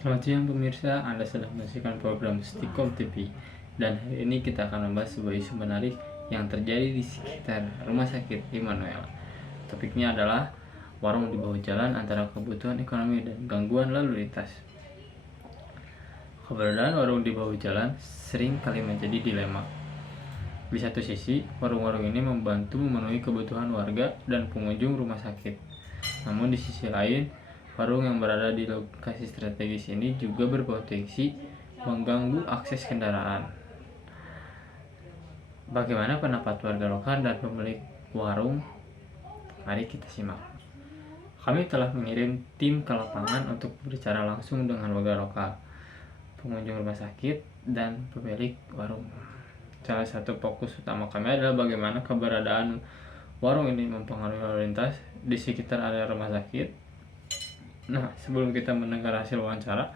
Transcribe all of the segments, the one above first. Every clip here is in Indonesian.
Selamat siang pemirsa, Anda sedang menyaksikan program Stikom TV. Dan hari ini kita akan membahas sebuah isu menarik yang terjadi di sekitar Rumah Sakit Immanuel. Topiknya adalah warung di bawah jalan antara kebutuhan ekonomi dan gangguan lalu lintas. Keberadaan warung di bawah jalan sering kali menjadi dilema. Di satu sisi, warung-warung ini membantu memenuhi kebutuhan warga dan pengunjung rumah sakit. Namun di sisi lain, warung yang berada di lokasi strategis ini juga berpotensi mengganggu akses kendaraan. Bagaimana pendapat warga lokal dan pemilik warung? Mari kita simak. Kami telah mengirim tim ke lapangan untuk berbicara langsung dengan warga lokal, pengunjung rumah sakit, dan pemilik warung. Salah satu fokus utama kami adalah bagaimana keberadaan warung ini mempengaruhi lalu lintas di sekitar area rumah sakit. Nah, sebelum kita mendengar hasil wawancara,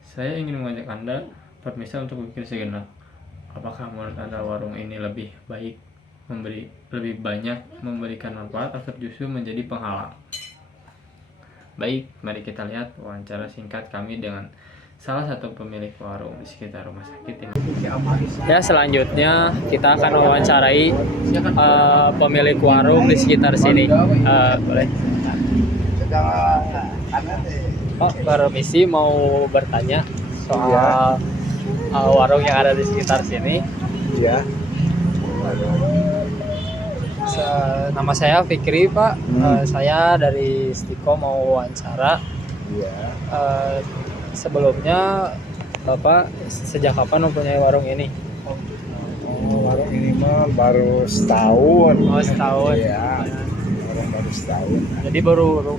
saya ingin mengajak Anda, pemirsa, untuk berpikir sejenak. Apakah menurut Anda warung ini lebih banyak memberikan manfaat atau justru menjadi penghalang? Baik, mari kita lihat wawancara singkat kami dengan salah satu pemilik warung di sekitar rumah sakit ini. Ya, selanjutnya kita akan mewawancarai pemilik warung di sekitar sini. Boleh? Pak, permisi mau bertanya soal warung yang ada di sekitar sini. Iya. Nama saya Fikri, Pak. Saya dari Stiko mau wawancara. Iya. Sebelumnya Bapak sejak kapan mempunyai warung ini? Warung ini mah baru setahun. Oh, setahun. Iya. Warung baru setahun. Jadi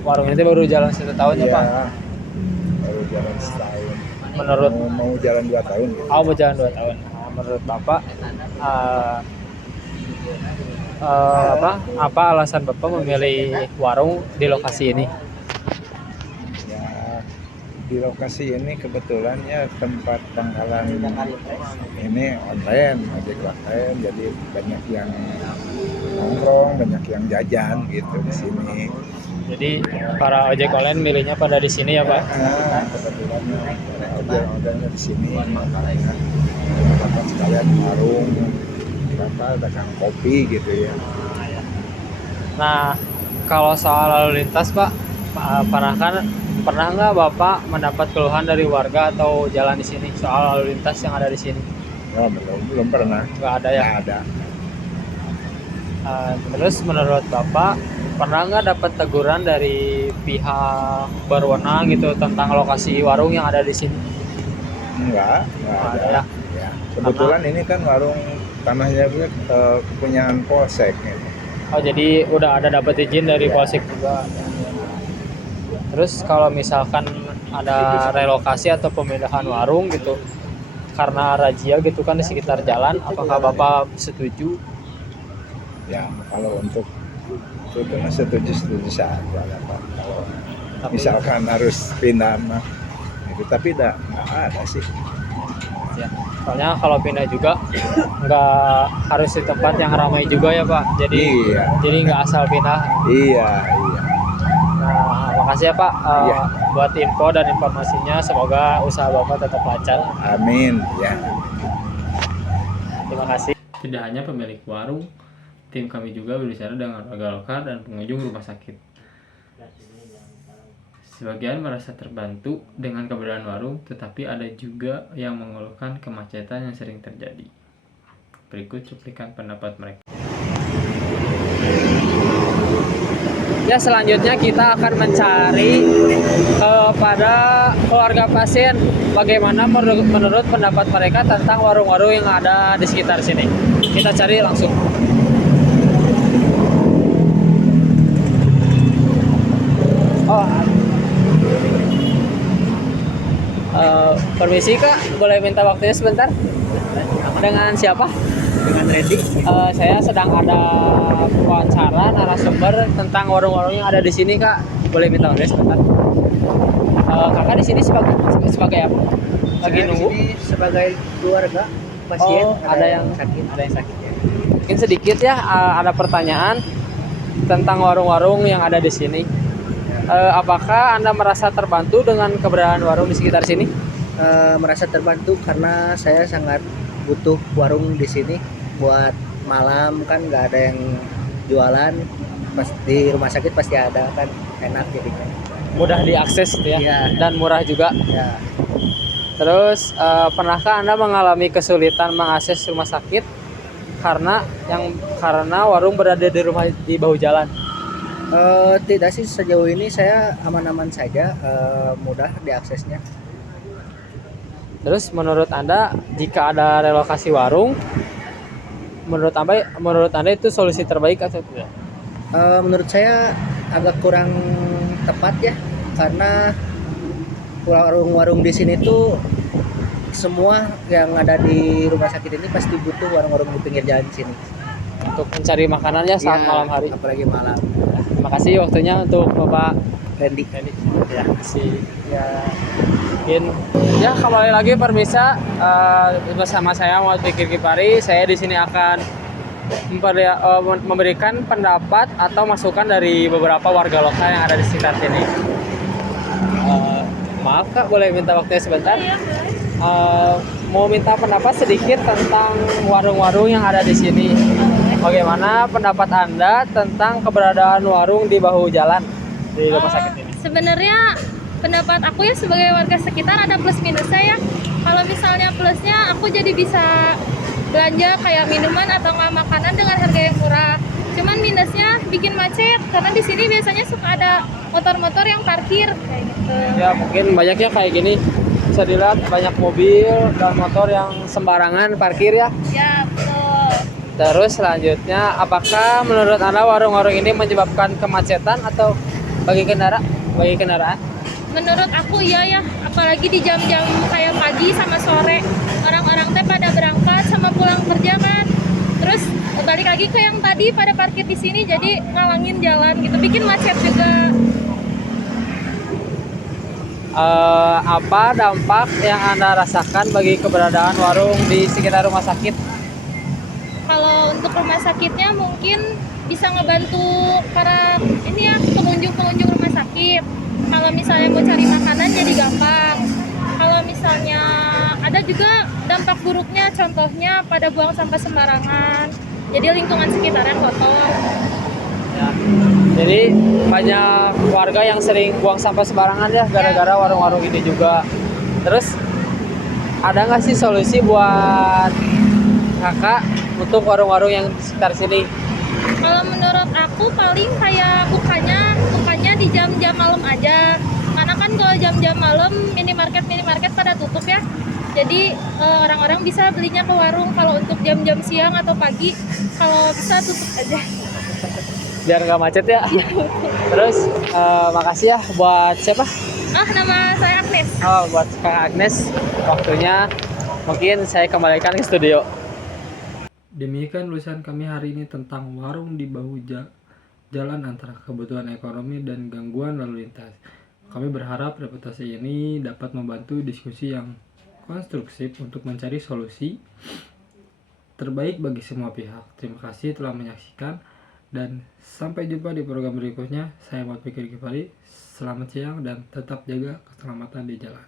warung ini baru jalan 1 tahun ya, Iya. Pak? Baru jalan setahun. Menurut mau jalan 2 tahun. Gitu. mau jalan 2 tahun. Nah, menurut Bapak apa alasan Bapak memilih warung di lokasi ini? Ya, di lokasi ini kebetulannya tempat pangkalan ini online, ojek online, jadi banyak yang nongkrong, banyak yang jajan gitu di sini. Jadi para ojek online milihnya pada di sini ya, Pak? Nah, kebetulannya ojek-ojeknya di sini, makanya dapat sekalian warung, dagang kopi gitu ya. Nah, kalau soal lalu lintas, Pak, pernah nggak Bapak mendapat keluhan dari warga atau jalan di sini soal lalu lintas yang ada di sini? Ya, belum pernah. Nggak ada ya? Nggak ada. Terus menurut Bapak pernah nggak dapat teguran dari pihak berwenang gitu tentang lokasi warung yang ada di sini? Nggak ada. Ya. Ya. Kebetulan ini kan warung tanahnya kepunyaan Polsek. Gitu. Oh, jadi udah ada dapat izin dari Ya. Polsek juga. Terus kalau misalkan ada relokasi atau pemindahan warung gitu karena razia gitu kan di sekitar jalan, apakah Bapak setuju? Ya, kalau untuk itu mah setuju saja Pak. Kalau misalkan harus pindah mah itu, tapi nggak ada sih. Ya, soalnya kalau pindah juga nggak harus di tempat yang ramai juga ya, Pak. Jadi Iya. jadi nggak asal pindah. Iya. Nah, makasih ya, Pak, Iya. buat info dan informasinya. Semoga usaha Bapak tetap lancar. Amin. Ya. Terima kasih. Tidak hanya pemilik warung, tim kami juga berbicara dengan warga lokal dan pengunjung rumah sakit. Sebagian merasa terbantu dengan keberadaan warung, tetapi ada juga yang mengeluhkan kemacetan yang sering terjadi. Berikut cuplikan pendapat mereka. Ya, selanjutnya kita akan mencari kepada keluarga pasien bagaimana menurut pendapat mereka tentang warung-warung yang ada di sekitar sini. Kita cari langsung. Oh, permisi Kak, boleh minta waktunya sebentar? Dengan siapa? Dengan Randy. Saya sedang ada wawancara narasumber tentang warung-warung yang ada di sini, Kak. Boleh minta waktunya sebentar? Kakak di sini sebagai apa? Lagi nunggu? Sebagai keluarga pasien. Oh, ada yang sakit. Ada yang sakit ya. Mungkin sedikit ya, ada pertanyaan tentang warung-warung yang ada di sini. Ya, apakah Anda merasa terbantu dengan keberadaan warung di sekitar sini? Merasa terbantu karena saya sangat butuh warung di sini buat malam, kan nggak ada yang jualan, pas di rumah sakit pasti ada, kan enak jadinya. Mudah diakses gitu ya, Iya. dan murah juga. Ya, Terus pernahkah Anda mengalami kesulitan mengakses rumah sakit karena warung berada di bahu jalan? tidak sih, sejauh ini saya aman-aman saja, mudah diaksesnya. Terus menurut Anda jika ada relokasi warung, menurut Anda itu solusi terbaik atau tidak? Menurut saya agak kurang tepat ya, karena warung-warung di sini tuh semua yang ada di rumah sakit ini pasti butuh warung-warung di pinggir jalan di sini. Untuk mencari makanannya saat Ya, malam hari. apalagi malam. Terima kasih waktunya untuk Bapak Randy. Ya, kasih. Ya, mungkin ya kembali lagi permisa bersama saya Muhammad Fikri Kipari. Saya di sini akan memberikan pendapat atau masukan dari beberapa warga lokal yang ada di sekitar sini. Maaf Kak, boleh minta waktunya sebentar? Mau minta pendapat sedikit tentang warung-warung yang ada di sini. Bagaimana pendapat Anda tentang keberadaan warung di bahu jalan di rumah sakit ini? Sebenarnya pendapat aku ya sebagai warga sekitar ada plus minusnya ya. Kalau misalnya plusnya aku jadi bisa belanja kayak minuman atau nggak makanan dengan harga yang murah. Cuman minusnya bikin macet karena di sini biasanya suka ada motor-motor yang parkir kayak gitu. Ya mungkin banyaknya kayak gini. Bisa dilihat banyak mobil dan motor yang sembarangan parkir ya. Ya betul. Terus selanjutnya, apakah menurut Anda warung-warung ini menyebabkan kemacetan atau bagi kendaraan? Menurut aku iya ya, apalagi di jam-jam kayak pagi sama sore orang-orang teh pada berangkat sama pulang kerja kan. Terus balik lagi ke yang tadi pada parkir di sini jadi ngalangin jalan gitu, bikin macet juga. Apa dampak yang Anda rasakan bagi keberadaan warung di sekitar rumah sakit? Kalau untuk rumah sakitnya mungkin bisa ngebantu para ini ya pengunjung rumah sakit. Kalau misalnya mau cari makanan jadi gampang. Kalau misalnya ada juga dampak buruknya, contohnya pada buang sampah sembarangan. Jadi lingkungan sekitarnya kotor. Ya. Jadi banyak warga yang sering buang sampah sembarangan ya gara-gara warung-warung ini juga. Terus ada nggak sih solusi buat kakak untuk warung-warung yang di sekitar sini? Kalau menurut aku paling kayak bukanya di jam-jam malam aja. Karena kan kalau jam-jam malam minimarket pada tutup ya. Jadi orang-orang bisa belinya ke warung. Kalau untuk jam-jam siang atau pagi, kalau bisa tutup aja. Biar nggak macet ya. Terus makasih ya buat siapa? Nama saya Agnes. Oh, buat Kak Agnes. Waktunya mungkin saya kembalikan ke studio. Demikian tulisan kami hari ini tentang warung di bahu jalan antara kebutuhan ekonomi dan gangguan lalu lintas. Kami berharap reputasi ini dapat membantu diskusi yang konstruktif untuk mencari solusi terbaik bagi semua pihak. Terima kasih telah menyaksikan dan sampai jumpa di program berikutnya. Saya Muhammad Fikri Kipari. Selamat siang dan tetap jaga keselamatan di jalan.